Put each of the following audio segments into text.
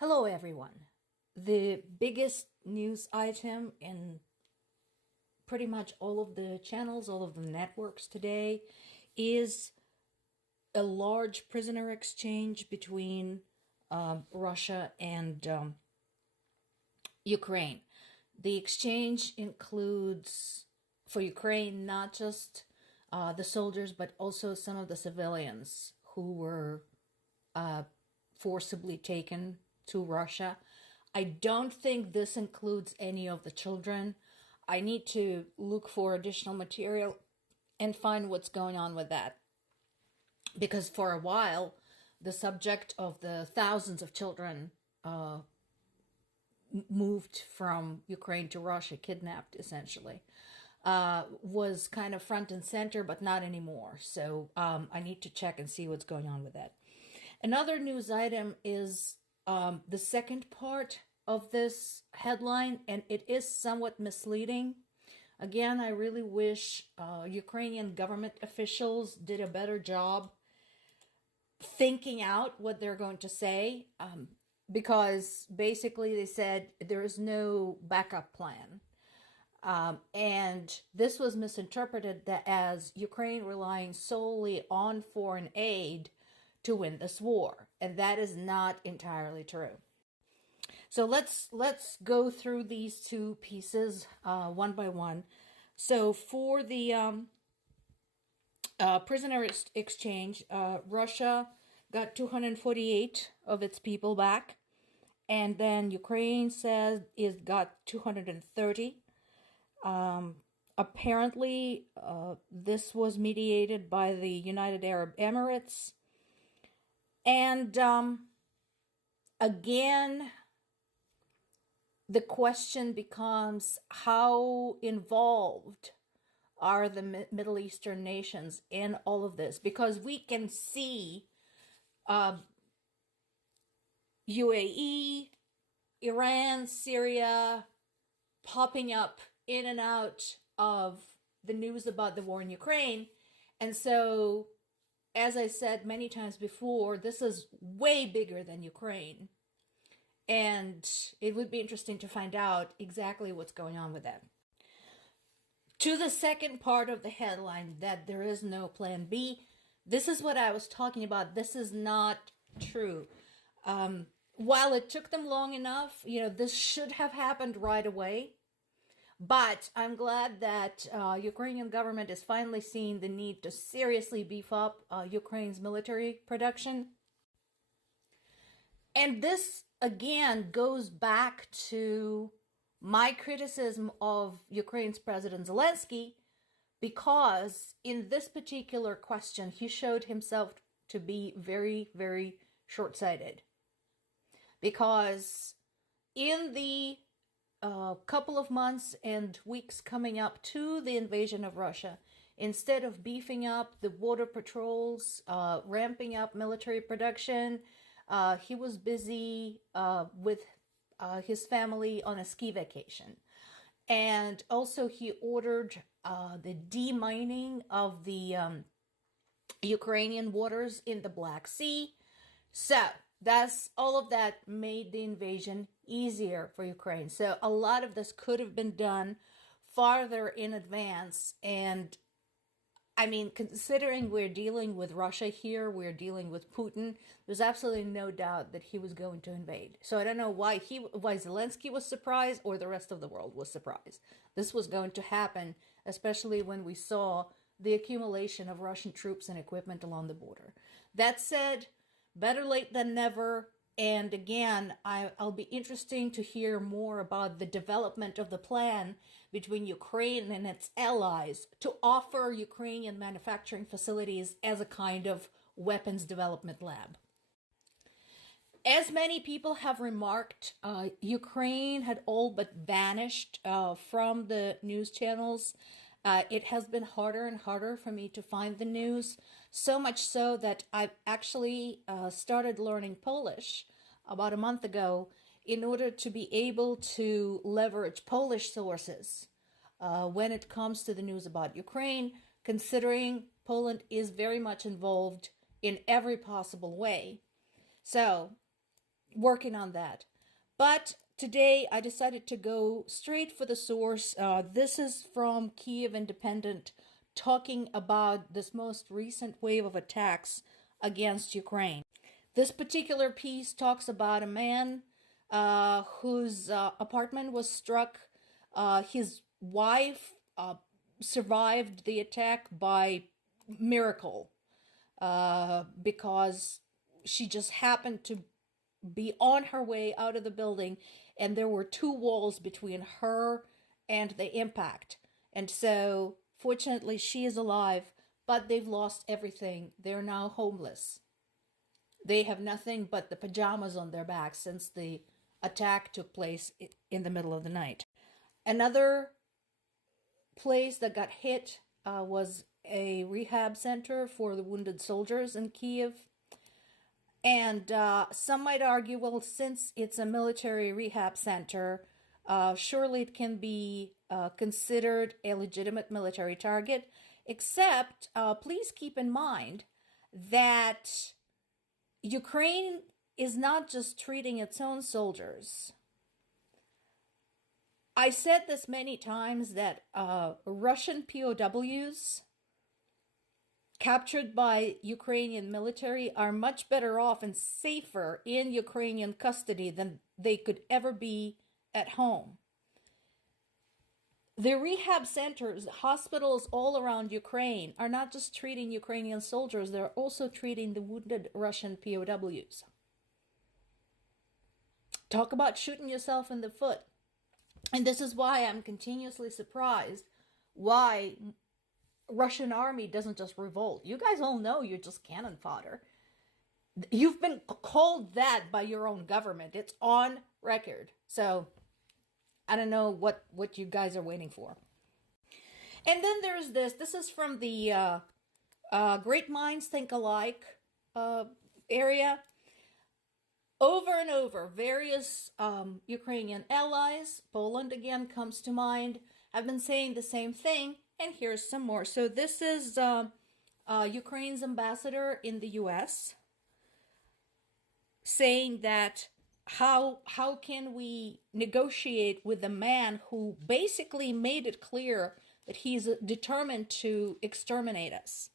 Hello, everyone. The biggest news item in pretty much all of the channels, all of the networks today is a large prisoner exchange between Russia and Ukraine. The exchange includes, for Ukraine, not just the soldiers, but also some of the civilians who were forcibly taken to Russia. I don't think this includes any of the children. I need to look for additional material and find what's going on with that. Because for a while, the subject of the thousands of children moved from Ukraine to Russia, kidnapped essentially, was kind of front and center, but not anymore. So I need to check and see what's going on with that. Another news item is the second part of this headline, and it is somewhat misleading. Again, I really wish Ukrainian government officials did a better job thinking out what they're going to say, because basically they said there is no backup plan. And this was misinterpreted as Ukraine relying solely on foreign aid to win this war, and that is not entirely true. So let's go through these two pieces one by one. So for the prisoner exchange, Russia got 248 of its people back, and then Ukraine says it got 230. Apparently, this was mediated by the United Arab Emirates. And again, the question becomes, how involved are the Middle Eastern nations in all of this? Because we can see UAE, Iran, Syria popping up in and out of the news about the war in Ukraine. And so, as I said many times before, this is way bigger than Ukraine. And it would be interesting to find out exactly what's going on with that. To the second part of the headline, that there is no plan B, this is what I was talking about. This is not true. While it took them long enough, this should have happened right away. But I'm glad that Ukrainian government is finally seeing the need to seriously beef up Ukraine's military production. And this, again, goes back to my criticism of Ukraine's President Zelensky, because in this particular question, he showed himself to be very, very short-sighted. Because in the couple of months and weeks coming up to the invasion of Russia, instead of beefing up the border patrols, ramping up military production, he was busy with his family on a ski vacation. And also he ordered the demining of the Ukrainian waters in the Black Sea. So all of that made the invasion easier for Ukraine. So a lot of this could have been done farther in advance. And I mean, considering we're dealing with Russia here, we're dealing with Putin, there's absolutely no doubt that he was going to invade. So I don't know why Zelensky was surprised or the rest of the world was surprised. This was going to happen, especially when we saw the accumulation of Russian troops and equipment along the border. That said, better late than never. And again, I'll be interesting to hear more about the development of the plan between Ukraine and its allies to offer Ukrainian manufacturing facilities as a kind of weapons development lab. As many people have remarked, Ukraine had all but vanished from the news channels. It has been harder and harder for me to find the news, so much so that I've actually started learning Polish about a month ago in order to be able to leverage Polish sources when it comes to the news about Ukraine, considering Poland is very much involved in every possible way. So working on that. But today I decided to go straight for the source. This is from Kiev Independent, talking about this most recent wave of attacks against Ukraine. This particular piece talks about a man whose apartment was struck. His wife survived the attack by miracle because she just happened to be on her way out of the building, and there were two walls between her and the impact. And so, fortunately, she is alive, but they've lost everything. They're now homeless. They have nothing but the pajamas on their backs since the attack took place in the middle of the night. Another place that got hit was a rehab center for the wounded soldiers in Kiev. And some might argue, well, since it's a military rehab center, surely it can be considered a legitimate military target. Except, please keep in mind that Ukraine is not just treating its own soldiers. I said this many times that Russian POWs captured by Ukrainian military are much better off and safer in Ukrainian custody than they could ever be at home. The rehab centers, hospitals all around Ukraine are not just treating Ukrainian soldiers, they're also treating the wounded Russian POWs. Talk about shooting yourself in the foot. And this is why I'm continuously surprised why Russian army doesn't just revolt. You guys all know you're just cannon fodder. You've been called that by your own government. It's on record. So I don't know what you guys are waiting for. And then there's this. This is from the Great Minds Think Alike area. Over and over, various Ukrainian allies, Poland again comes to mind, have been saying the same thing. And here's some more. So this is Ukraine's ambassador in the U.S. saying that how can we negotiate with a man who basically made it clear that he's determined to exterminate us.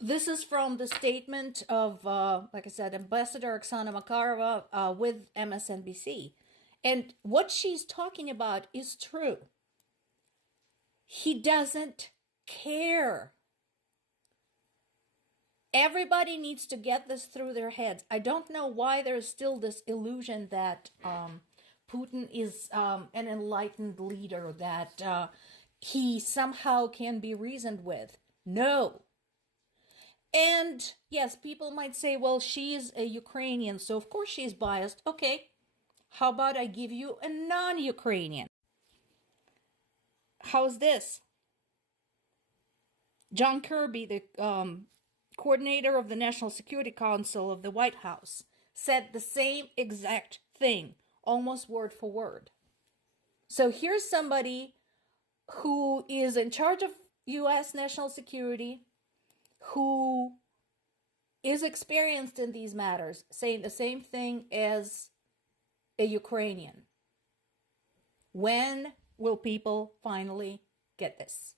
This is from the statement of, like I said, Ambassador Oksana Makarova with MSNBC. And what she's talking about is true. He doesn't care. Everybody needs to get this through their heads. I don't know why there's still this illusion that Putin is an enlightened leader, that he somehow can be reasoned with. No. And yes, people might say, well, she's a Ukrainian, so of course she's biased. Okay, how about I give you a non-Ukrainian? How's this? John Kirby, the coordinator of the National Security Council of the White House, said the same exact thing, almost word for word. So here's somebody who is in charge of U.S. national security, who is experienced in these matters, saying the same thing as a Ukrainian. When will people finally get this?